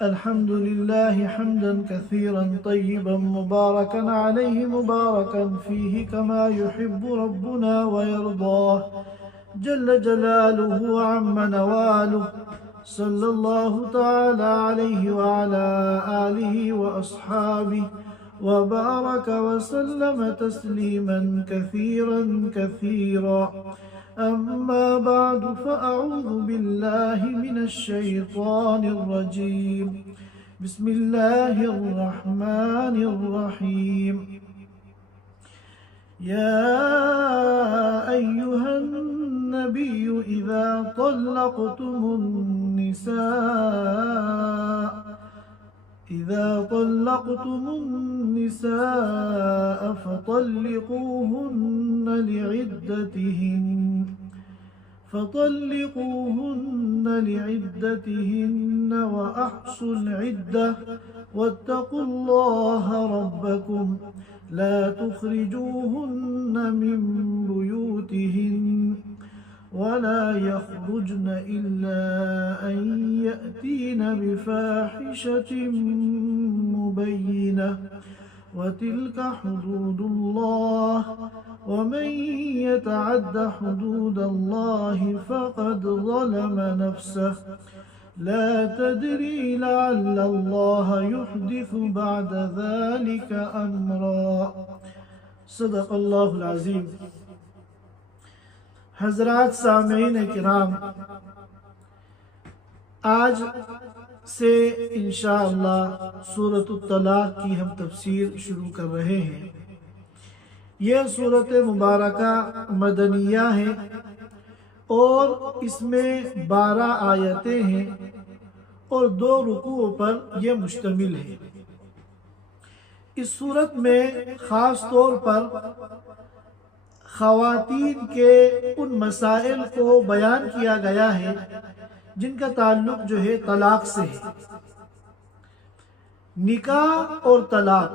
الحمد لله حمدا كثيرا طيبا مباركا عليه مباركا فيه كما يحب ربنا ويرضاه جل جلاله وعم نواله صلى الله تعالى عليه وعلى آله وأصحابه وبارك وسلم تسليما كثيرا كثيرا. أما بعد فأعوذ بالله من الشيطان الرجيم. بسم الله الرحمن الرحيم. يا أيها النبي إذا طلقتم النساء فطلقوهن لعدتهن وأحصوا العدة واتقوا الله ربكم لا تخرجوهن من بيوتهن ولا يخرجن إلا أن يأتين بفاحشة مبينة وتلك حدود الله ومن يتعد حدود الله فقد ظلم نفسه لا تدري لعل الله يحدث بعد ذلك أمرا. صدق اللہ العظیم. حضرات سامعین کرام، آج سے انشاءاللہ سورۃ الطلاق کی ہم تفسیر شروع کر رہے ہیں. یہ سورۃ مبارکہ مدنیہ ہے اور اس میں 12 آیتیں ہیں اور 2 رکوع پر یہ مشتمل ہے. اس سورت میں خاص طور پر خواتین کے ان مسائل کو بیان کیا گیا ہے جن کا تعلق جو ہے طلاق سے ہے. نکاح اور طلاق،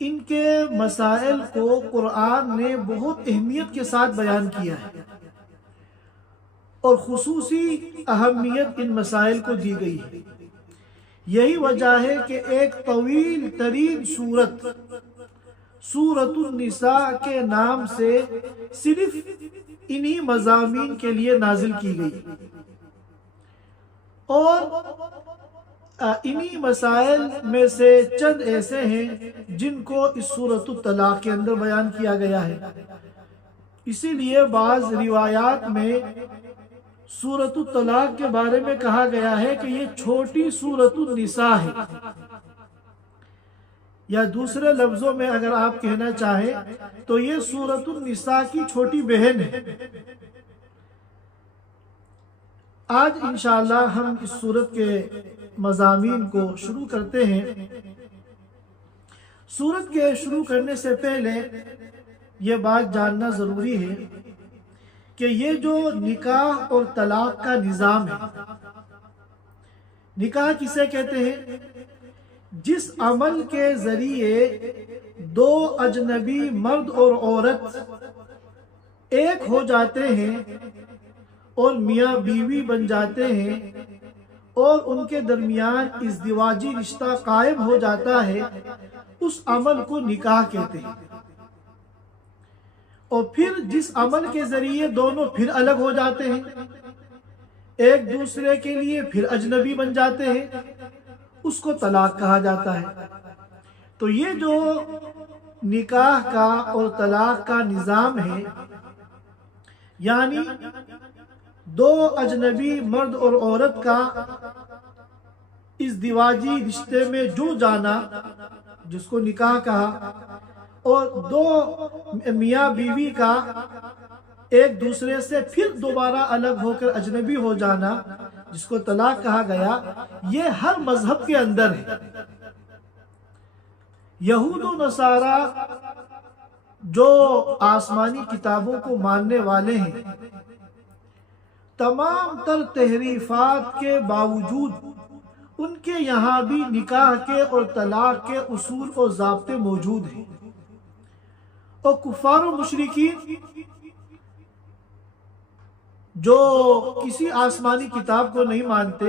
ان کے مسائل کو قرآن نے بہت اہمیت کے ساتھ بیان کیا ہے اور خصوصی اہمیت ان مسائل کو دی گئی ہے. یہی وجہ ہے کہ ایک طویل ترین سورۃ النساء کے نام سے صرف انہی مضامین کے لیے نازل کی گئی اور انہی مسائل میں سے چند ایسے ہیں جن کو اس سورۃ الطلاق کے اندر بیان کیا گیا ہے. اسی لیے بعض روایات میں سورۃ الطلاق کے بارے میں کہا گیا ہے کہ یہ چھوٹی سورۃ النساء ہے، یا دوسرے لفظوں میں اگر آپ کہنا چاہیں تو یہ سورۃ النساء کی چھوٹی بہن ہے. آج انشاءاللہ ہم اس سورت کے مضامین کو شروع کرتے ہیں. سورت کے شروع کرنے سے پہلے یہ بات جاننا ضروری ہے کہ یہ جو نکاح اور طلاق کا نظام ہے، نکاح کسے کہتے ہیں؟ جس عمل کے ذریعے 2 اجنبی مرد اور عورت ایک ہو جاتے ہیں اور میاں بیوی بن جاتے ہیں اور ان کے درمیان ازدواجی رشتہ قائم ہو جاتا ہے، اس عمل کو نکاح کہتے ہیں. اور پھر جس عمل کے ذریعے دونوں پھر الگ ہو جاتے ہیں، ایک دوسرے کے لیے پھر اجنبی بن جاتے ہیں، اس کو طلاق کہا جاتا ہے. تو یہ جو نکاح کا اور طلاق کا نظام ہے، یعنی 2 اجنبی مرد اور عورت کا ازدواجی رشتے میں جڑ جانا جس کو نکاح کہا، اور 2 میاں بیوی کا ایک دوسرے سے پھر دوبارہ الگ ہو کر اجنبی ہو جانا جس کو طلاق کہا گیا، یہ ہر مذہب کے اندر ہے. یہود و نصارہ جو آسمانی کتابوں کو ماننے والے ہیں، تمام تر تحریفات کے باوجود ان کے یہاں بھی نکاح کے اور طلاق کے اصول اور ضابطے موجود ہیں. اور کفار و مشرکین جو کسی آسمانی کتاب کو نہیں مانتے،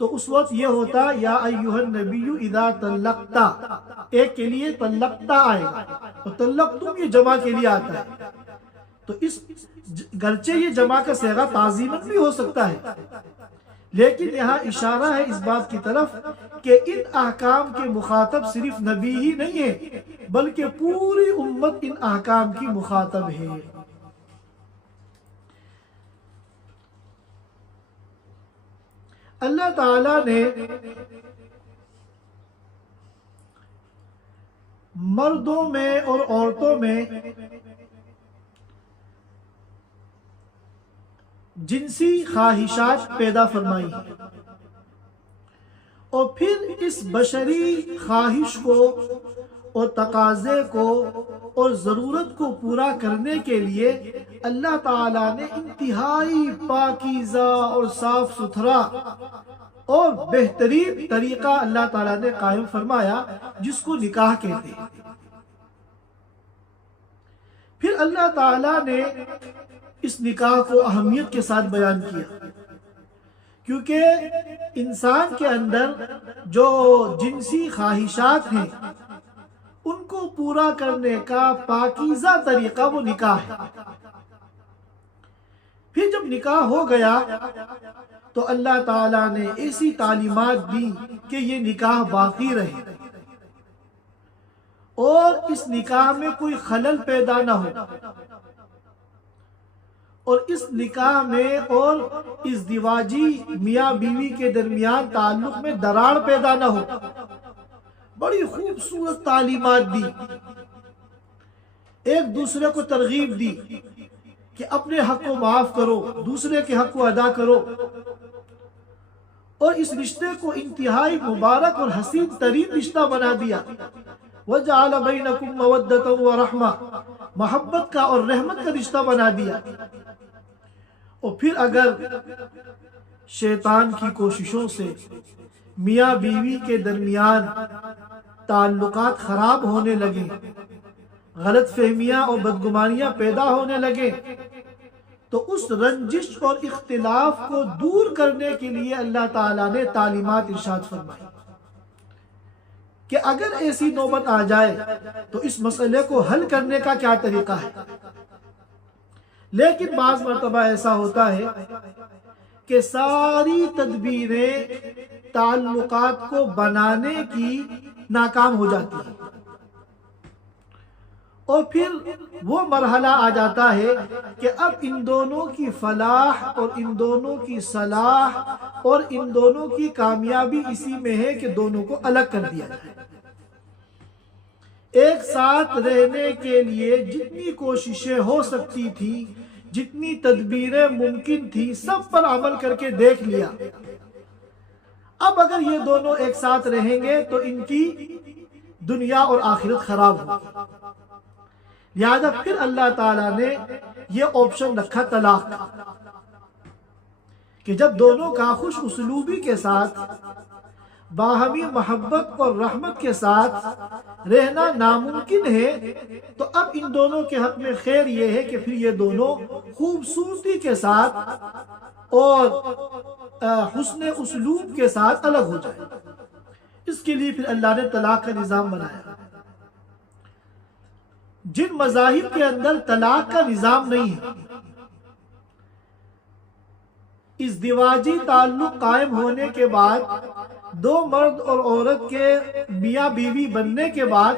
تو اس وقت یہ ہوتا یا ایھا النبی اذا طلقتا، ایک کے لیے طلقتا آئے گا، تو طلقتم یہ جمع کے لیے آتا ہے، تو اس گرچہ یہ جمع کا صیغہ تعظیماً بھی ہو سکتا ہے، لیکن یہاں اشارہ ہے اس بات کی طرف کہ ان احکام کے مخاطب صرف نبی ہی نہیں ہے بلکہ پوری امت ان احکام کی مخاطب ہے۔ اللہ تعالیٰ نے مردوں میں اور عورتوں میں جنسی خواہشات پیدا فرمائی ہیں، اور پھر اس بشری خواہش کو اور تقاضے کو اور ضرورت کو پورا کرنے کے لیے اللہ تعالیٰ نے انتہائی پاکیزہ اور صاف ستھرا اور بہترین طریقہ اللہ تعالیٰ نے قائم فرمایا جس کو نکاح کہتے ہیں۔ پھر اللہ تعالیٰ نے اس نکاح کو اہمیت کے ساتھ بیان کیا، کیونکہ انسان کے اندر جو جنسی خواہشات ہیں ان کو پورا کرنے کا پاکیزہ طریقہ وہ نکاح ہے۔ پھر جب نکاح ہو گیا تو اللہ تعالیٰ نے ایسی تعلیمات دی کہ یہ نکاح باقی رہے اور اس نکاح میں کوئی خلل پیدا نہ ہو، اور اس نکاح میں اور ازدواجی میاں بیوی کے درمیان تعلق میں دراڑ پیدا نہ ہو۔ بڑی خوبصورت تعلیمات دی، ایک دوسرے کو ترغیب دی کہ اپنے حق کو معاف کرو، دوسرے کے حق کو ادا کرو، اور اس رشتے کو انتہائی مبارک اور حسین ترین رشتہ بنا دیا۔ وَجَعَلَ بَيْنَكُمْ مَوَدَّةً وَرَحْمَةً، محبت کا اور رحمت کا رشتہ بنا دیا۔ اور پھر اگر شیطان کی کوششوں سے میاں بیوی کے درمیان تعلقات خراب ہونے لگے، غلط فہمیاں اور بدگمانیاں پیدا ہونے لگے، تو اس رنجش اور اختلاف کو دور کرنے کے لیے اللہ تعالیٰ نے تعلیمات ارشاد فرمائی کہ اگر ایسی نوبت آ جائے تو اس مسئلے کو حل کرنے کا کیا طریقہ ہے۔ لیکن بعض مرتبہ ایسا ہوتا ہے کہ ساری تدبیریں تعلقات کو بنانے کی ناکام ہو جاتی ہیں، اور پھر وہ مرحلہ آ جاتا ہے کہ اب ان دونوں کی فلاح اور ان دونوں کی صلاح اور ان دونوں کی کامیابی اسی میں ہے کہ دونوں کو الگ کر دیا جائے۔ ایک ساتھ رہنے کے لیے جتنی کوششیں ہو سکتی تھی، جتنی تدبیریں ممکن تھی، سب پر عمل کر کے دیکھ لیا۔ اب اگر یہ دونوں ایک ساتھ رہیں گے تو ان کی دنیا اور آخرت خراب ہوگی، لہذا پھر اللہ تعالیٰ نے یہ آپشن رکھا طلاق کا، کہ جب دونوں کا خوش اسلوبی کے ساتھ باہمی محبت اور رحمت کے ساتھ رہنا ناممکن ہے، تو اب ان دونوں کے حق میں خیر یہ ہے کہ پھر یہ دونوں خوبصورتی کے ساتھ اور حسن اسلوب کے ساتھ الگ ہو جائیں۔ اس کے لیے پھر اللہ نے طلاق کا نظام بنایا۔ جن مذاہب کے اندر طلاق کا نظام نہیں ہے، ازدواجی تعلق قائم ہونے کے بعد، دو مرد اور عورت کے میاں بیوی بننے کے بعد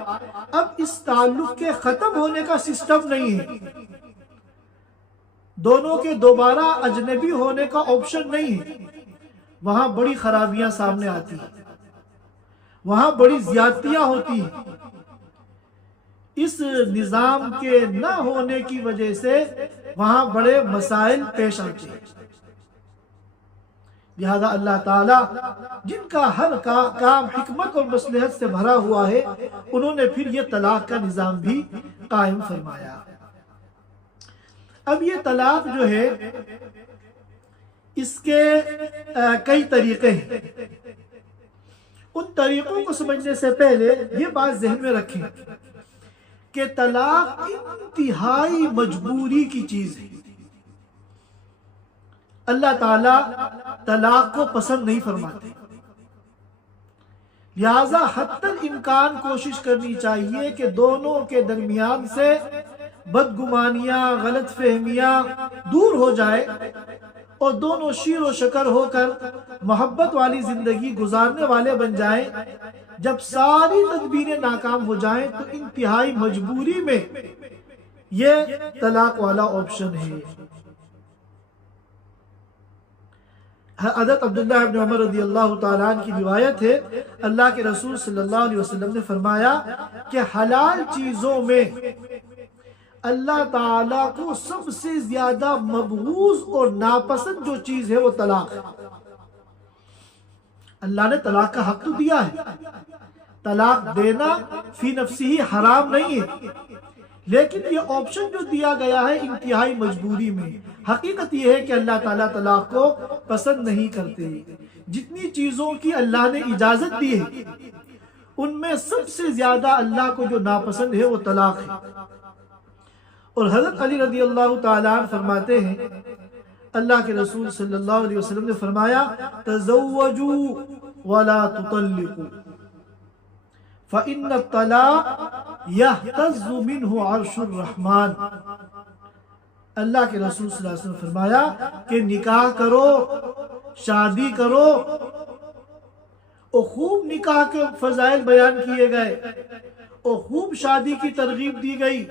اب اس تعلق کے ختم ہونے کا سسٹم نہیں ہے، دونوں کے دوبارہ اجنبی ہونے کا آپشن نہیں ہے، وہاں بڑی خرابیاں سامنے آتی ہیں، وہاں بڑی زیادتیاں ہوتی ہیں۔ اس نظام کے نہ ہونے کی وجہ سے وہاں بڑے مسائل پیش آتے ہیں، لہذا اللہ تعالیٰ جن کا ہر کام حکمت اور مصلحت سے بھرا ہوا ہے، انہوں نے پھر یہ طلاق کا نظام بھی قائم فرمایا۔ اب یہ طلاق جو ہے اس کے کئی طریقے ہیں۔ ان طریقوں کو سمجھنے سے پہلے یہ بات ذہن میں رکھیں کہ طلاق انتہائی مجبوری کی چیز ہے۔ اللہ تعالیٰ طلاق کو پسند نہیں فرماتے، لہذا حتی الامکان کوشش کرنی چاہیے کہ دونوں کے درمیان سے بدگمانیاں، غلط فہمیاں دور ہو جائے اور دونوں شیر و شکر ہو کر محبت والی زندگی گزارنے والے بن جائیں۔ جب ساری تدبیریں ناکام ہو جائیں تو انتہائی مجبوری میں یہ طلاق والا آپشن ہے۔ حضرت عبداللہ ابن عمر رضی اللہ تعالیٰ عنہ کی روایت ہے، اللہ کے رسول صلی اللہ علیہ وسلم نے فرمایا کہ حلال چیزوں میں اللہ تعالیٰ کو سب سے زیادہ مبغوض اور ناپسند جو چیز ہے وہ طلاق ہے۔ اللہ نے طلاق کا حق تو دیا ہے، طلاق دینا فی نفسی ہی حرام نہیں ہے، لیکن یہ آپشن جو دیا گیا ہے انتہائی مجبوری میں۔ حقیقت یہ ہے کہ اللہ تعالیٰ طلاق کو پسند نہیں کرتے۔ جتنی چیزوں کی اللہ نے اجازت دی ہے ان میں سب سے زیادہ اللہ کو جو ناپسند ہے وہ طلاق ہے۔ اور حضرت علی رضی اللہ تعالیٰ عنہ فرماتے ہیں، اللہ کے رسول صلی اللہ علیہ وسلم نے فرمایا تزوجوا ولا تطلقوا فإن الطلاق يهتز منه عرش الرحمن۔ اللہ کے رسول صلی اللہ علیہ وسلم نے فرمایا کہ نکاح کرو، شادی کرو، اور خوب نکاح کے فضائل بیان کیے گئے اور خوب شادی کی ترغیب دی گئی۔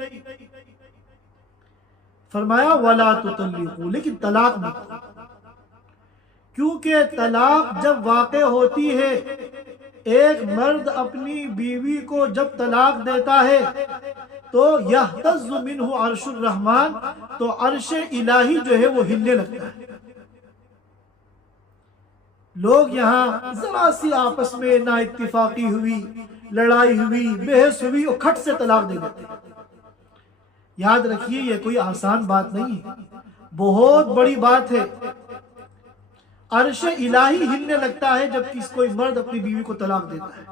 فرمایا ولا تطلقوا، لیکن طلاق مت، کیونکہ طلاق جب واقع ہوتی ہے، ایک مرد اپنی بیوی کو جب طلاق دیتا ہے تو یہتز منہ عرش الرحمن، تو عرش الہی جو ہے وہ ہلنے لگتا ہے۔ لوگ یہاں ذرا سی آپس میں نا اتفاقی ہوئی، لڑائی ہوئی، بحث ہوئی اور کھٹ سے طلاق دے دیتے ہیں۔ یاد رکھیے یہ کوئی آسان بات نہیں ہے، بہت بڑی بات ہے۔ عرش الہی ہلنے لگتا ہے جب کوئی مرد اپنی بیوی کو طلاق دیتا ہے۔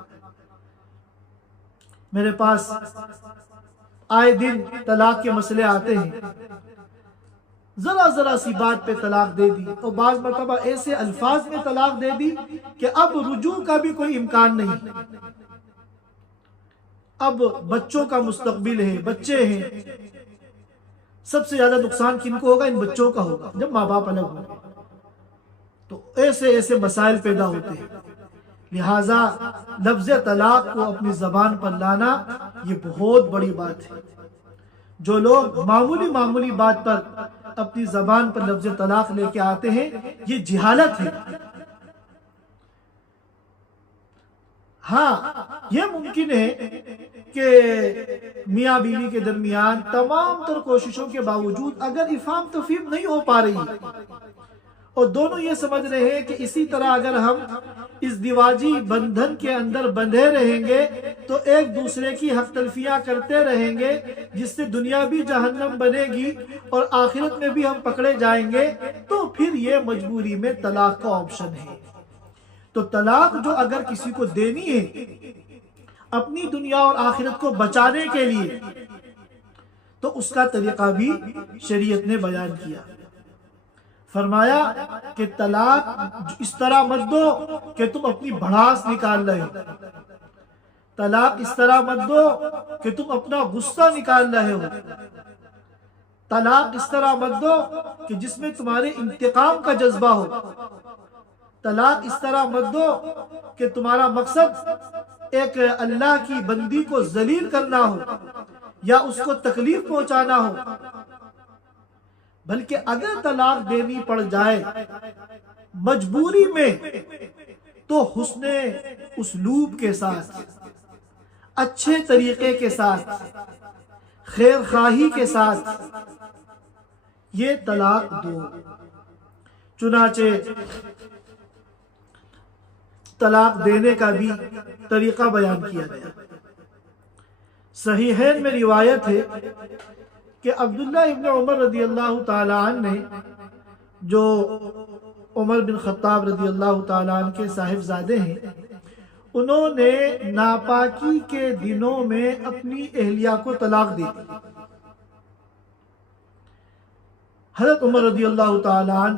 میرے پاس آئے دن طلاق کے مسئلے آتے ہیں، ذرا سی بات پہ طلاق دے دی، اور بعض مرتبہ ایسے الفاظ میں طلاق دے دی کہ اب رجوع کا بھی کوئی امکان نہیں۔ اب بچوں کا مستقبل ہے، بچے ہیں، سب سے زیادہ نقصان کن کو ہوگا؟ ان بچوں کا ہوگا جب ماں باپ الگ ہوں گے، تو ایسے مسائل پیدا ہوتے ہیں۔ لہٰذا لفظ طلاق کو اپنی زبان پر لانا یہ بہت بڑی بات ہے۔ جو لوگ معمولی بات پر اپنی زبان پر لفظ طلاق لے کے آتے ہیں یہ جہالت ہے۔ ہاں یہ ممکن ہے کہ میاں بیوی کے درمیان تمام تر کوششوں کے باوجود اگر افہام تفہیم نہیں ہو پا رہی اور دونوں یہ سمجھ رہے ہیں کہ اسی طرح اگر ہم اس دیواجی بندھن کے اندر بندھے رہیں گے تو ایک دوسرے کی حق تلفیاں کرتے رہیں گے، جس سے دنیا بھی جہنم بنے گی اور آخرت میں بھی ہم پکڑے جائیں گے، تو پھر یہ مجبوری میں طلاق کا آپشن ہے۔ تو طلاق جو اگر کسی کو دینی ہے اپنی دنیا اور آخرت کو بچانے کے لیے، تو اس کا طریقہ بھی شریعت نے بیان کیا۔ فرمایا کہ طلاق اس طرح مت دو کہ تم اپنی بھڑاس نکال رہے ہو، طلاق اس طرح مت دو کہ تم اپنا غصہ نکال رہے ہو، طلاق اس طرح مت دو کہ جس میں تمہارے انتقام کا جذبہ ہو، طلاق اس طرح مت دو کہ تمہارا مقصد ایک اللہ کی بندی کو ذلیل کرنا ہو یا اس کو تکلیف پہنچانا ہو، بلکہ اگر طلاق دینی پڑ جائے مجبوری میں تو حسن اسلوب کے ساتھ، اچھے طریقے کے ساتھ، خیر خواہی کے ساتھ یہ طلاق دو۔ چنانچہ طلاق دینے کا بھی طریقہ بیان کیا گیا۔ صحیحین میں روایت ہے کہ عبداللہ ابن عمر رضی اللہ تعالیٰ عنہ نے، جو عمر بن خطاب رضی اللہ تعالیٰ عنہ کے صاحبزادے ہیں، انہوں نے ناپاکی کے دنوں میں اپنی اہلیہ کو طلاق دی۔ حضرت عمر رضی اللہ تعالیٰ عنہ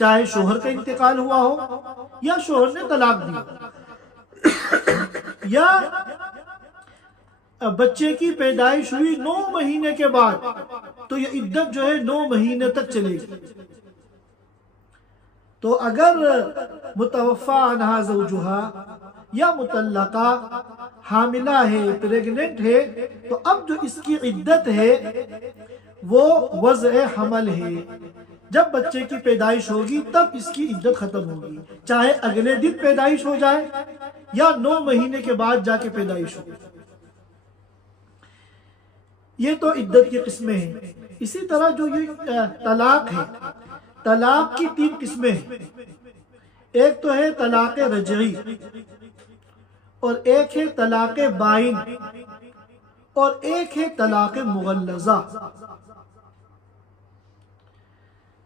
چاہے شوہر کا انتقال ہوا ہو یا شوہر نے طلاق دی ہو، یا بچے کی پیدائش ہوئی 9 مہینے کے بعد، تو یہ عدت جو ہے 9 مہینے تک چلے گی۔ تو اگر متوفی عنہا زوجہا یا مطلقہ حاملہ ہے، پریگننٹ ہے، تو اب جو اس کی عدت ہے وہ وضع حمل ہے۔ جب بچے کی پیدائش ہوگی تب اس کی عدت ختم ہوگی، چاہے اگلے دن پیدائش ہو جائے یا 9 مہینے کے بعد جا کے پیدائش ہو۔ یہ تو عدت کی قسمیں ہیں۔ اسی طرح جو یہ طلاق ہے، طلاق کی 3 قسمیں ہیں۔ ایک تو ہے طلاق رجعی، اور ایک ہے طلاق بائن، اور ایک ہے طلاق مغلظہ۔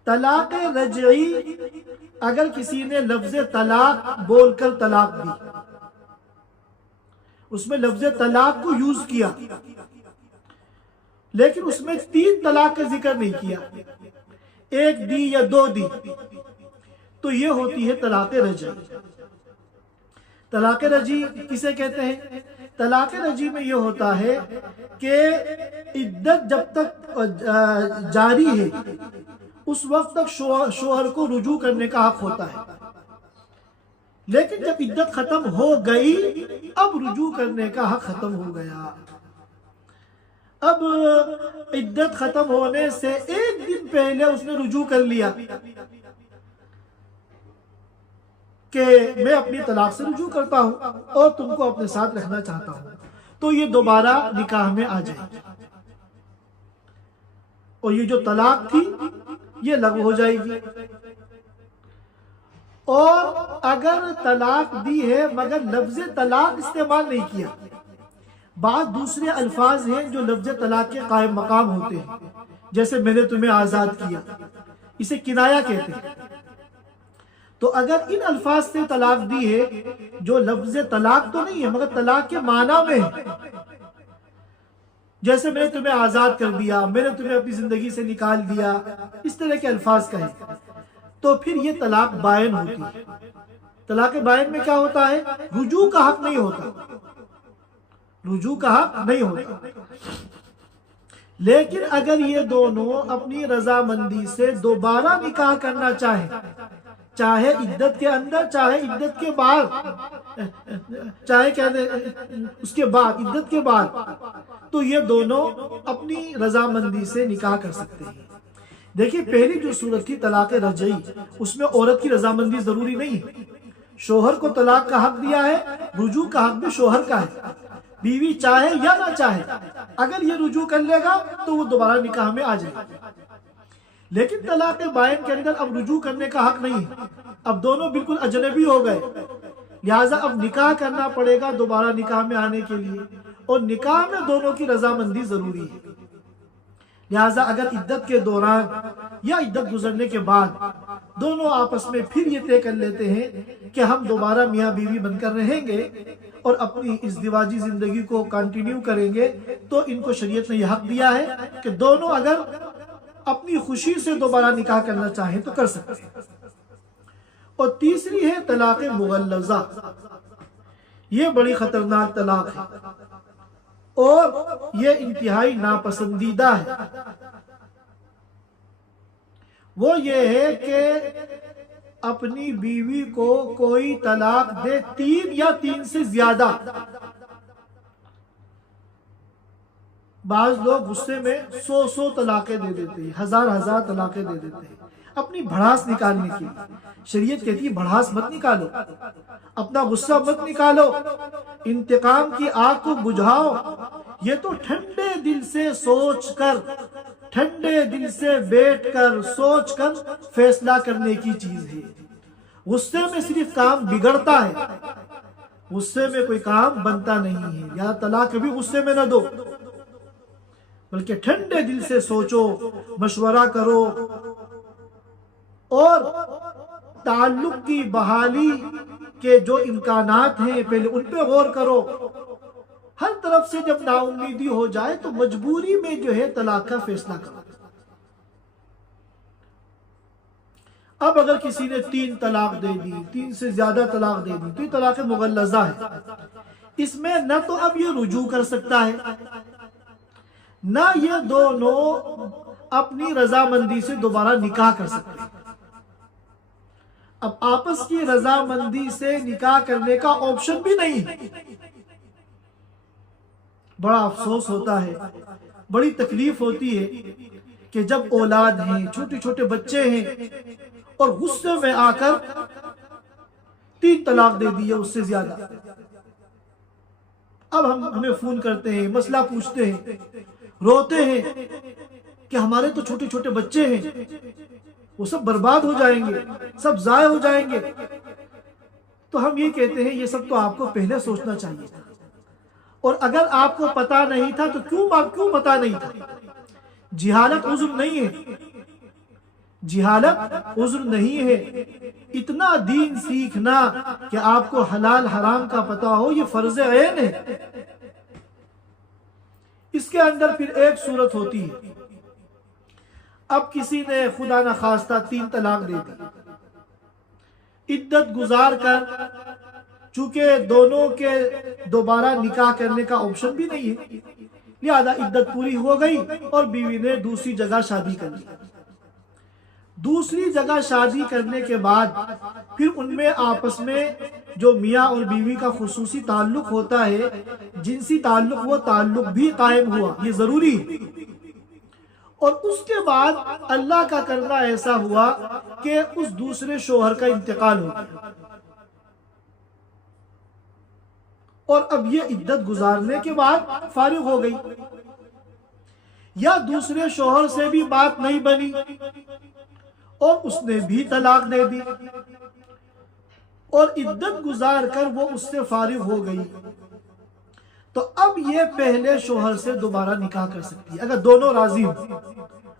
طلاق رجعی، اگر کسی نے لفظ طلاق بول کر طلاق دی، اس میں لفظ طلاق کو یوز کیا، لیکن اس میں 3 طلاق کا ذکر نہیں کیا، 1 دی یا 2 دی، تو یہ ہوتی ہے طلاق رجعی۔ طلاق رجعی کسے کہتے ہیں؟ طلاق رجعی میں یہ ہوتا ہے کہ عدت جب تک جاری ہے اس وقت تک شوہر کو رجوع کرنے کا حق ہوتا ہے، لیکن جب عدت ختم ہو گئی اب رجوع کرنے کا حق ختم ہو گیا۔ اب عدت ختم ہونے سے 1 دن پہلے اس نے رجوع کر لیا کہ میں اپنی طلاق سے رجوع کرتا ہوں اور تم کو اپنے ساتھ رکھنا چاہتا ہوں، تو یہ دوبارہ نکاح میں آ جائے گی، اور یہ جو طلاق تھی یہ لغو ہو جائے گی۔ اور اگر طلاق دی ہے مگر لفظ طلاق استعمال نہیں کیا، بعض دوسرے الفاظ ہیں جو لفظ طلاق کے قائم مقام ہوتے ہیں، جیسے میں نے تمہیں آزاد کیا، اسے کنایا کہتے ہیں۔ تو اگر ان الفاظ سے طلاق دی ہے جو لفظ طلاق تو نہیں ہے مگر طلاق کے معنی میں ہے، جیسے میں نے تمہیں آزاد کر دیا، میں نے تمہیں اپنی زندگی سے نکال دیا، اس طرح کے الفاظ کہیں، تو پھر یہ طلاق بائن ہوتی ہے۔ طلاق بائن میں کیا ہوتا ہے؟ رجوع کا حق نہیں ہوتا، رجوع کا حق نہیں ہوتا۔ لیکن اگر یہ دونوں اپنی رضامندی سے دوبارہ نکاح کرنا چاہیں، چاہے عدت کے اندر چاہے عدت کے بعد، چاہے اس کے بعد عدت کے بعد، تو یہ دونوں اپنی رضامندی سے نکاح کر سکتے ہیں۔ دیکھیے پہلی جو صورت تھی طلاق رجعی، اس میں عورت کی رضامندی ضروری نہیں ہے، شوہر کو طلاق کا حق دیا ہے، رجوع کا حق بھی شوہر کا ہے، بیوی چاہے یا نہ چاہے اگر یہ رجوع کر لے گا تو وہ دوبارہ نکاح میں آ جائے گا۔ لیکن طلاق بائن کے اندر اب رجوع کرنے کا حق نہیں ہے، اب دونوں بالکل اجنبی ہو گئے، لہٰذا اب نکاح کرنا پڑے گا دوبارہ نکاح میں آنے کے لیے، اور نکاح میں دونوں کی رضامندی ضروری ہے۔ لہٰذا اگر عدت کے دوران یا عدت گزرنے کے بعد دونوں آپس میں پھر یہ طے کر لیتے ہیں کہ ہم دوبارہ میاں بیوی بن کر رہیں گے اور اپنی ازدواجی زندگی کو کنٹینیو کریں گے، تو ان کو شریعت نے یہ حق دیا ہے کہ دونوں اگر اپنی خوشی سے دوبارہ نکاح کرنا چاہیں تو کر سکتے ہیں۔ اور تیسری ہے طلاق مغلظہ، یہ بڑی خطرناک طلاق ہے اور یہ انتہائی ناپسندیدہ ہے۔ وہ یہ ہے کہ اپنی بیوی کو کوئی طلاق دے 3 یا 3 سے زیادہ۔ بعض لوگ غصے میں 100 طلاقیں دے دیتے ہیں، 1000 طلاقیں دے دیتے ہیں اپنی بھڑاس نکالنے کی۔ شریعت کہتی ہے بھڑاس مت نکالو، اپنا غصہ مت نکالو، انتقام کی آگ کو بجھاؤ، یہ تو ٹھنڈے دل سے سوچ کر، ٹھنڈے دل سے بیٹھ کر سوچ کر فیصلہ کرنے کی چیز ہے۔ غصے میں صرف کام بگڑتا ہے، غصے میں کوئی کام بنتا نہیں ہے۔ یا طلاق کبھی غصے میں نہ دو، بلکہ ٹھنڈے دل سے سوچو، مشورہ کرو، اور تعلق کی بحالی کے جو امکانات ہیں پہلے ان پہ غور کرو۔ ہر طرف سے جب نا امیدی ہو جائے تو مجبوری میں جو ہے طلاق کا فیصلہ کرو۔ اب اگر کسی نے 3 طلاق دے دی، 3 سے زیادہ طلاق دے دی، تو یہ طلاق مغلظہ ہے۔ اس میں نہ تو اب یہ رجوع کر سکتا ہے، نہ یہ دونوں اپنی رضامندی سے دوبارہ نکاح کر سکتے ہیں۔ اب آپس کی رضامندی سے نکاح کرنے کا آپشن بھی نہیں ہے۔ بڑا افسوس ہوتا ہے، بڑی تکلیف ہوتی ہے کہ جب اولاد ہیں، چھوٹے چھوٹے بچے ہیں، اور غصے میں آ کر 3 طلاق دے دی ہے، اس سے زیادہ۔ اب ہمیں فون کرتے ہیں، مسئلہ پوچھتے ہیں، روتے ہیں کہ ہمارے تو چھوٹے چھوٹے بچے ہیں، وہ سب برباد ہو جائیں گے، سب ضائع ہو جائیں گے۔ تو ہم یہ کہتے ہیں یہ سب تو آپ کو پہلے سوچنا چاہیے تھا، اور اگر آپ کو پتا نہیں تھا تو کیوں پتا نہیں تھا؟ جہالت عذر نہیں ہے، جہالت عذر نہیں ہے۔ اتنا دین سیکھنا کہ آپ کو حلال حرام کا پتا ہو، یہ فرض عین ہے۔ اس کے اندر پھر ایک صورت ہوتی ہے، اب کسی نے خدا نخواستہ 3 طلاق دے دی، عدت گزار کر، چونکہ دونوں کے دوبارہ نکاح کرنے کا آپشن بھی نہیں ہے، لہذا عدت پوری ہو گئی اور بیوی نے دوسری جگہ شادی کر لی۔ دوسری جگہ شادی کرنے کے بعد پھر ان میں آپس میں جو میاں اور بیوی کا خصوصی تعلق ہوتا ہے، جنسی تعلق، وہ تعلق بھی قائم ہوا، یہ ضروری ہے۔ اور اس کے بعد اللہ کا کرنا ایسا ہوا کہ اس دوسرے شوہر کا انتقال ہو گیا، اور اب یہ عدت گزارنے کے بعد فارغ ہو گئی، یا دوسرے شوہر سے بھی بات نہیں بنی اور اس نے بھی طلاق دے دی، اور عدت گزار کر وہ اس سے فارغ ہو گئی، تو اب یہ پہلے شوہر سے دوبارہ نکاح کر سکتی ہے اگر دونوں راضی ہوں۔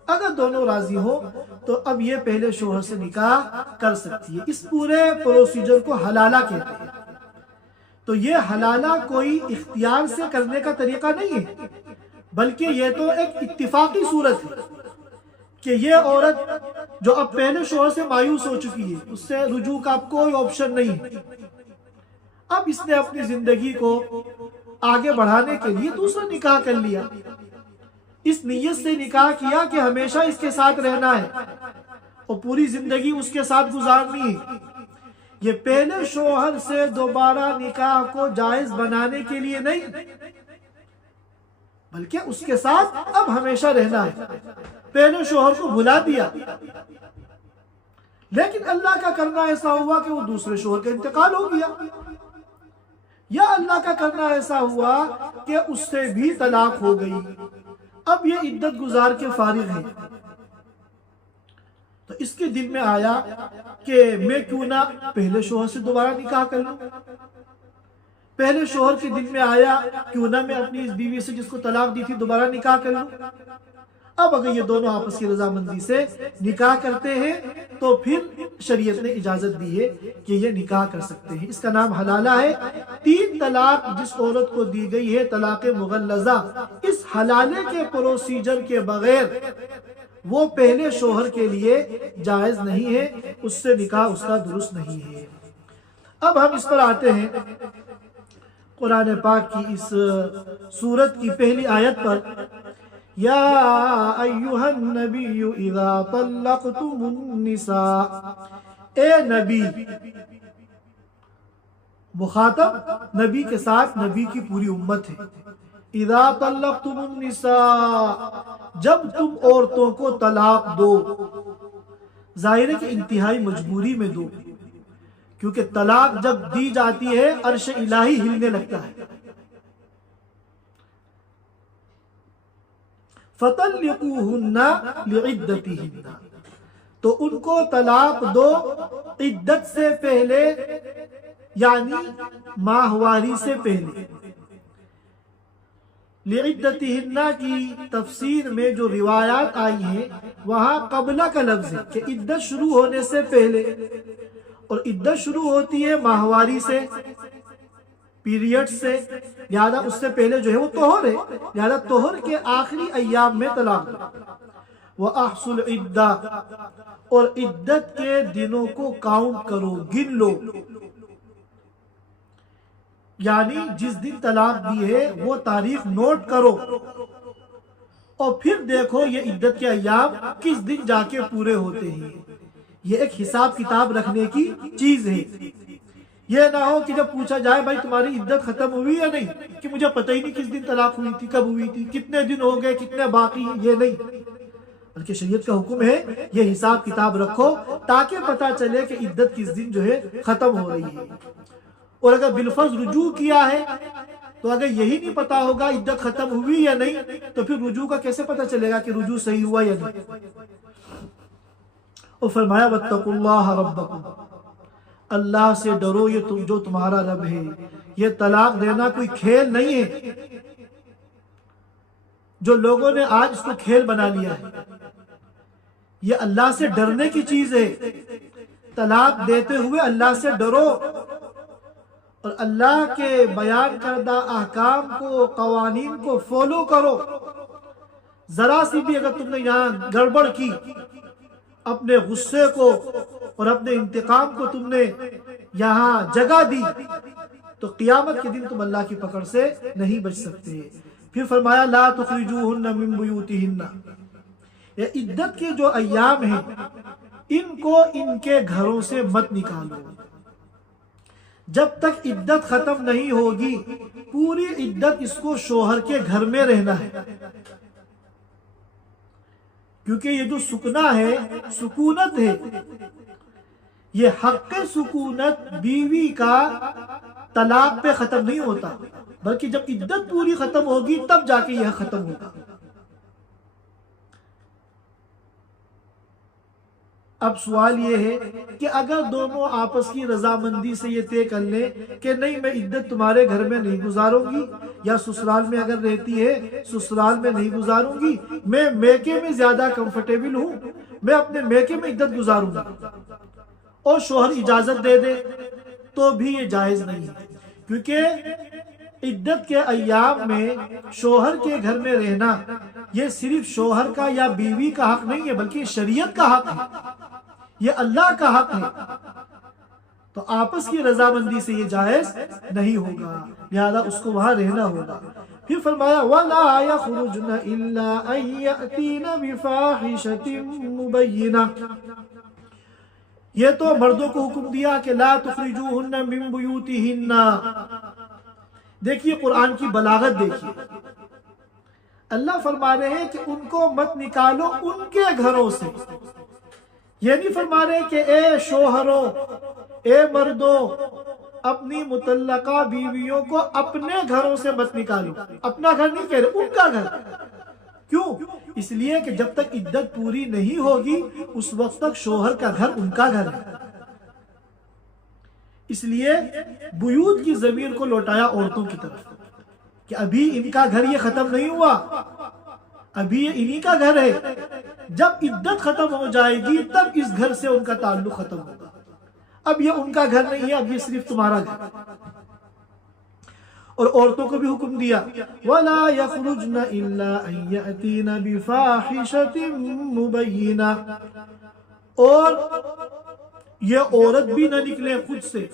اگر دونوں راضی ہو تو اب یہ پہلے شوہر سے نکاح کر سکتی ہے۔ اس پورے پروسیجر کو حلالہ کہتے ہیں۔ تو یہ حلالہ کوئی اختیار سے کرنے کا طریقہ نہیں ہے، بلکہ یہ تو ایک اتفاقی صورت ہے کہ یہ عورت جو اب پہلے شوہر سے مایوس ہو چکی ہے، اس سے رجوع کا کوئی آپشن نہیں ہے، اب اس نے اپنی زندگی کو آگے بڑھانے کے لیے دوسرا نکاح کر لیا، اس نیت سے نکاح کیا کہ ہمیشہ اس کے ساتھ رہنا ہے اور پوری زندگی اس کے ساتھ گزارنی ہے۔ یہ پہلے شوہر سے دوبارہ نکاح کو جائز بنانے کے لیے نہیں، بلکہ اس کے ساتھ اب ہمیشہ رہنا ہے۔ پہلے شوہر کو بھلا دیا، لیکن اللہ کا کرنا ایسا ہوا کہ وہ دوسرے شوہر کا انتقال ہو گیا، یا اللہ کا کرنا ایسا ہوا کہ اس سے بھی طلاق ہو گئی، اب یہ عدت گزار کے فارغ ہے۔ تو اس کے دل میں آیا کہ میں کیوں نہ پہلے شوہر سے دوبارہ نکاح کر لوں۔ پہلے شوہر کے دل میں آیا کیوں نہ میں اپنی اس بیوی سے جس کو طلاق دی تھی دوبارہ نکاح کر لوں۔ اب اگر یہ دونوں آپس کی رضامندی سے نکاح کرتے ہیں تو پھر شریعت نے اجازت دی ہے کہ یہ نکاح کر سکتے ہیں۔ اس کا نام حلالہ ہے۔ 3 طلاق جس عورت کو دی گئی ہے طلاق مغلظہ، اس حلالے کے پروسیجر کے بغیر وہ پہلے شوہر کے لیے جائز نہیں ہے، اس سے نکاح اس کا درست نہیں ہے۔ اب ہم اس پر آتے ہیں قرآن پاک کی اس سورت کی پہلی آیت پر، یا ایہا النبی اذا طلقتم النساء، اے نبی، مخاطب نبی کے ساتھ نبی کی پوری امت ہے۔ اذا طلقتم النساء، جب تم عورتوں کو طلاق دو، ظاہر ہے کہ انتہائی مجبوری میں دو، کیونکہ طلاق جب دی جاتی ہے عرش الہی ہلنے لگتا ہے۔ فَطَلِّقُوهُنَّ لِعِدَّتِهِنَّ، تو ان کو طلاق دو عدت سے پہلے، یعنی ماہواری سے پہلے۔ لعدتہن کی تفسیر میں جو روایات آئی ہیں وہاں قبلہ کا لفظ ہے کہ عدت شروع ہونے سے پہلے، اور عدت شروع ہوتی ہے ماہواری سے، پیریڈ سے، لہذا اس سے پہلے جو ہے وہ طہر ہے، لہذا طہر کے آخری ایام میں طلاق دو۔ وَأَحْصُوا الْعِدَّةَ اور عدت کے دنوں کو کاؤنٹ کرو، گن لو، یعنی جس دن طلاق دی ہے وہ تاریخ نوٹ کرو، اور پھر دیکھو یہ عدت کے ایام کس دن جا کے پورے ہوتے ہیں۔ یہ ایک حساب کتاب رکھنے کی چیز ہے۔ یہ نہ ہو کہ جب پوچھا جائے بھائی تمہاری عدت ختم ہوئی یا نہیں، کہ مجھے پتہ ہی نہیں کس دن طلاق ہوئی تھی، کب ہوئی تھی، کتنے دن ہو گئے، کتنے باقی ہیں، یہ نہیں، بلکہ شریعت کا حکم ہے یہ حساب کتاب رکھو تاکہ پتہ چلے کہ عدت کس دن جو ہے ختم ہو رہی ہے۔ اور اگر بالفرض رجوع کیا ہے تو اگر یہی نہیں پتا ہوگا عدت ختم ہوئی یا نہیں تو پھر رجوع کا کیسے پتہ چلے گا کہ رجوع صحیح ہوا یا نہیں؟ اور فرمایا واتقوا اللہ ربکم، اللہ سے ڈرو، یہ جو تمہارا رب ہے۔ یہ طلاق دینا کوئی کھیل نہیں ہے جو لوگوں نے آج اس کو کھیل بنا لیا ہے، یہ اللہ سے ڈرنے کی چیز ہے۔ طلاق دیتے ہوئے اللہ سے ڈرو اور اللہ کے بیان کردہ احکام کو، قوانین کو فالو کرو۔ ذرا سی بھی اگر تم نے یہاں گڑبڑ کی، اپنے غصے کو اور اپنے انتقام کو تم نے یہاں جگہ دی، تو قیامت کے دن تم اللہ کی پکڑ سے نہیں بچ سکتے۔ پھر فرمایا لا تخرجوہن من بیوتہن، یہ عدت کے جو ایام ہیں ان کو ان کے گھروں سے مت نکالو۔ جب تک عدت ختم نہیں ہوگی پوری عدت اس کو شوہر کے گھر میں رہنا ہے، کیونکہ یہ جو سکنا ہے سکونت ہے، یہ حق سکونت بیوی کا طلاق پہ ختم نہیں ہوتا، بلکہ جب عدت پوری ختم ہوگی تب جا کے یہ ختم ہوگا۔ اب سوال یہ ہے کہ اگر دونوں آپس کی رضامندی سے یہ طے کر لیں کہ نہیں میں عدت تمہارے گھر میں نہیں گزاروں گی، یا سسرال میں اگر رہتی ہے سسرال میں نہیں گزاروں گی، میں میکے میں زیادہ کمفرٹیبل ہوں، میں اپنے میکے میں عدت گزاروں گی، اور شوہر اجازت دے دے تو بھی یہ جائز نہیں ہے، کیونکہ عدت کے ایام میں شوہر کے گھر میں رہنا یہ صرف شوہر کا یا بیوی کا حق نہیں ہے بلکہ شریعت کا حق ہے، یہ اللہ کا حق ہے، تو آپس کی رضامندی سے یہ جائز نہیں ہوگا، لہذا اس کو وہاں رہنا ہوگا۔ پھر فرمایا وَلَا يَخْرُجْنَ إِلَّا أَن يَأْتِينَ بِفَاحِشَةٍ مُبَيِّنَةٍ، یہ تو مردوں کو حکم دیا کہ لا تخرجوہن من بیوتہن۔ دیکھیے قرآن کی بلاغت دیکھیے، اللہ فرما رہے ہیں کہ ان کو مت نکالو ان کے گھروں سے، یہ نہیں فرما رہے کہ اے شوہروں، اے مردوں، اپنی مطلقہ بیویوں کو اپنے گھروں سے مت نکالو، اپنا گھر نہیں کہہ رہے، ان کا گھر۔ کیوں؟ اس لیے کہ جب تک عدت پوری نہیں ہوگی اس وقت تک شوہر کا گھر ان کا گھر ہے، اس لیے بیوت کی ضمیر کو لوٹایا عورتوں کی طرف کہ ابھی ان کا گھر یہ ختم نہیں ہوا، ابھی یہ انہی کا گھر ہے، جب عدت ختم ہو جائے گی تب اس گھر سے ان کا تعلق ختم ہوگا، اب یہ ان کا گھر نہیں ہے، اب یہ صرف تمہارا گھر۔ اور عورتوں کو بھی حکم دیا وَلَا يَخْرُجْنَ إِلَّا أَن يَأْتِينَ بِفَاحِشَةٍ مُبَيِّنَةٍ، اور یہ عورت بھی نہ نکلے خود سے،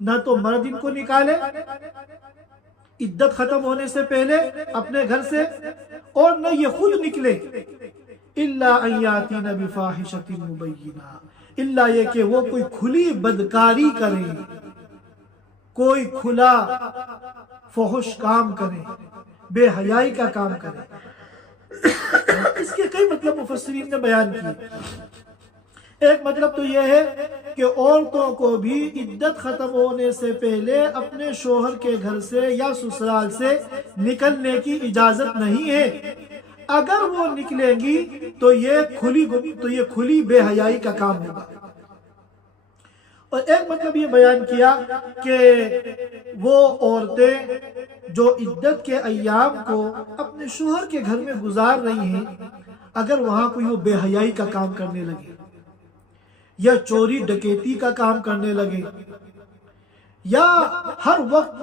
نہ تو مرد ان کو نکالے عدت ختم ہونے سے پہلے اپنے گھر سے، اور نہ یہ خود نکلے الا ان یاتین بفاحشۃ مبینہ، الا یہ کہ وہ کوئی کھلی بدکاری کریں، کوئی کھلا فحش کام کریں، بے حیائی کا کام کریں۔ اس کے کئی مطلب مفسرین نے بیان کیے۔ ایک مطلب تو یہ ہے کہ عورتوں کو بھی عدت ختم ہونے سے پہلے اپنے شوہر کے گھر سے یا سسرال سے نکلنے کی اجازت نہیں ہے، اگر وہ نکلیں گی تو یہ کھلی بے حیائی کا کام ہوگا۔ اور ایک مطلب یہ بیان کیا کہ وہ عورتیں جو عدت کے ایام کو اپنے شوہر کے گھر میں گزار رہی ہیں، اگر وہاں کوئی وہ بے حیائی کا کام کرنے لگے یا چوری ڈکیتی کا کام کرنے لگے یا ہر وقت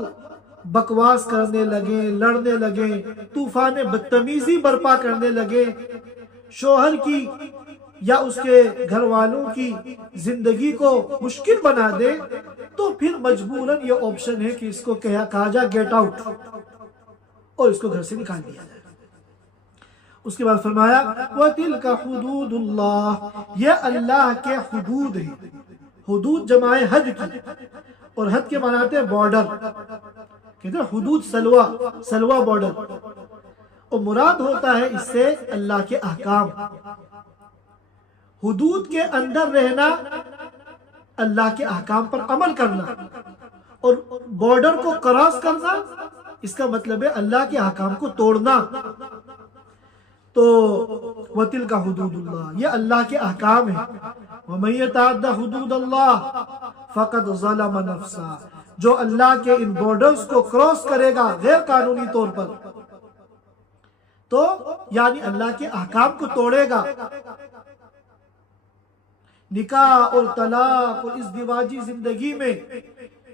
بکواس کرنے لگے، لڑنے لگے، طوفان بدتمیزی برپا کرنے لگے، شوہر کی یا اس کے گھر والوں کی زندگی کو مشکل بنا دے تو پھر مجبوراً یہ آپشن ہے کہ اس کو کہا جائے گیٹ آؤٹ اور اس کو گھر سے نکال دیا جائے۔ اس کے بعد فرمایا وَتِلْكَ حُدُودُ اللَّهِ، یہ اللہ کے حدود ہیں۔ حدود جمع حد کی، اور حد کے معنی آتے ہیں بارڈر، کہتے ہیں حدود سلوہ بارڈر، اور مراد ہوتا ہے اس سے اللہ کے احکام۔ حدود کے اندر رہنا، اللہ کے احکام پر عمل کرنا، اور بارڈر کو کراس کرنا اس کا مطلب ہے اللہ کے احکام کو توڑنا۔ تو وَتِلْكَ حُدُودُ اللَّهِ، یہ اللہ کے احکام ہیں۔ وَمَن يَتَعَدَّ حُدُودَ اللَّهِ فَقَدْ ظَلَمَ نَفْسَهُ، جو اللہ کے ان بارڈرز کو کراس کرے گا غیر قانونی طور پر تو یعنی اللہ کے احکام کو توڑے گا، نکاح اور طلاق اور ازدواجی زندگی میں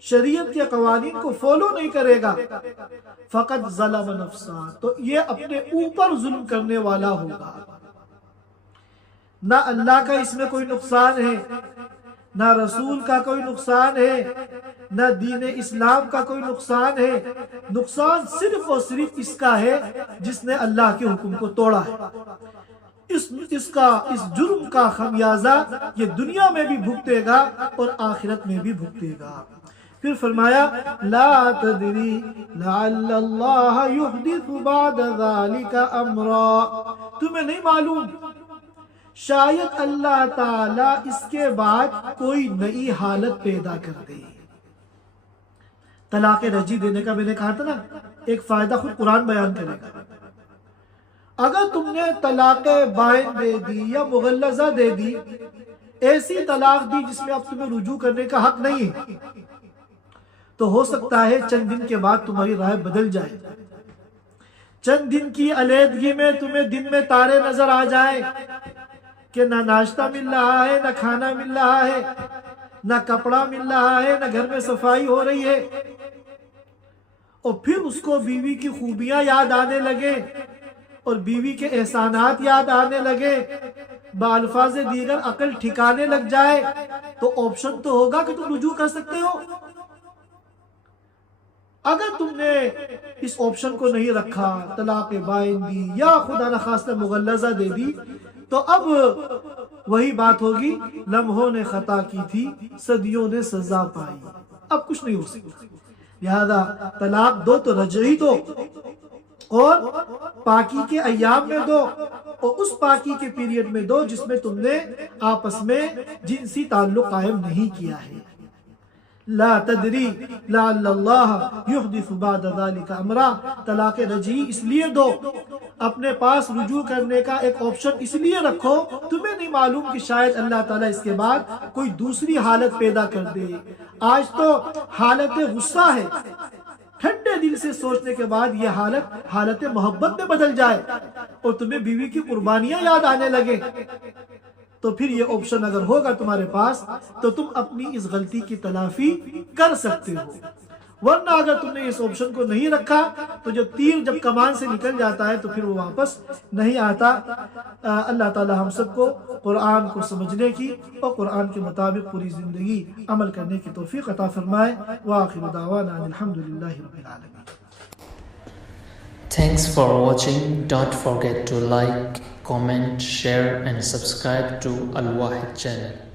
شریعت کے قوانین کو فالو نہیں کرے گا، فقط ظلم نفسہ، تو یہ اپنے اوپر ظلم کرنے والا ہوگا۔ نہ اللہ کا اس میں کوئی نقصان ہے، نہ رسول کا کوئی نقصان ہے، نہ دین اسلام کا کوئی نقصان ہے، نقصان صرف اور صرف اس کا ہے جس نے اللہ کے حکم کو توڑا ہے۔ اس جرم کا خمیازہ یہ دنیا میں بھی بھگتے گا اور آخرت میں بھی بھگتے گا۔ پھر فرمایا لا تدری لعل اللہ یحدث بعد ذلك امرا، تمہیں نہیں معلوم شاید اللہ تعالیٰ اس کے بعد کوئی نئی حالت پیدا کر دے۔ طلاق رجعی دینے کا میں نے کہا تھا نا، ایک فائدہ خود قرآن بیان کرے گا۔ اگر تم نے طلاق بائن دے دی یا مغلظہ دے دی، ایسی طلاق دی جس میں اب تمہیں رجوع کرنے کا حق نہیں ہے، تو ہو سکتا ہے چند دن کے بعد تمہاری رائے بدل جائے، چند دن کی علیحدگی میں تمہیں دن میں تارے نظر آ جائیں کہ نہ ناشتہ مل رہا ہے، نہ کھانا مل رہا ہے، نہ کپڑا مل رہا ہے، نہ گھر میں صفائی ہو رہی ہے، اور پھر اس کو بیوی کی خوبیاں یاد آنے لگے اور بیوی کے احسانات یاد آنے لگے، بالفاظ دیگر عقل ٹھکانے لگ جائے، تو آپشن تو ہوگا کہ تم رجوع کر سکتے ہو۔ اگر تم نے اس آپشن کو نہیں رکھا، طلاق بائن دی یا خدا نخواستہ مغلظہ دے دی، تو اب وہی بات ہوگی لمحوں نے خطا کی تھی، صدیوں نے سزا پائی، اب کچھ نہیں ہو سکتا۔ لہذا طلاق دو تو رجعی دو، اور پاکی کے ایام میں دو، اور اس پاکی کے پیریڈ میں دو جس میں تم نے آپس میں جنسی تعلق قائم نہیں کیا ہے۔ لا تدری لعل اللہ یحدث بعد ذلك امرا، طلاق رجعی اس لیے دو، اپنے پاس رجوع کرنے کا ایک آپشن اس لیے رکھو، تمہیں نہیں معلوم کہ شاید اللہ تعالیٰ اس کے بعد کوئی دوسری حالت پیدا کر دے۔ آج تو حالت غصہ ہے، ٹھنڈے دل سے سوچنے کے بعد یہ حالت محبت میں بدل جائے اور تمہیں بیوی کی قربانیاں یاد آنے لگے، تو پھر یہ آپشن اگر ہوگا تمہارے پاس تو تم اپنی اس غلطی کی تلافی کر سکتے ہو۔ ورنہ اگر تم نے اس آپشن کو نہیں رکھا تو جو تیر جب کمان سے نکل جاتا ہے تو پھر وہ واپس نہیں آتا۔ اللہ تعالی ہم سب کو قرآن کو سمجھنے کی اور قرآن کے مطابق پوری زندگی عمل کرنے کی توفیق عطا فرمائے۔ وآخر دعوانا الحمدللہ رب العالمین۔ Thanks for watching. Don't forget to like, comment, share and subscribe to Al Wahid channel.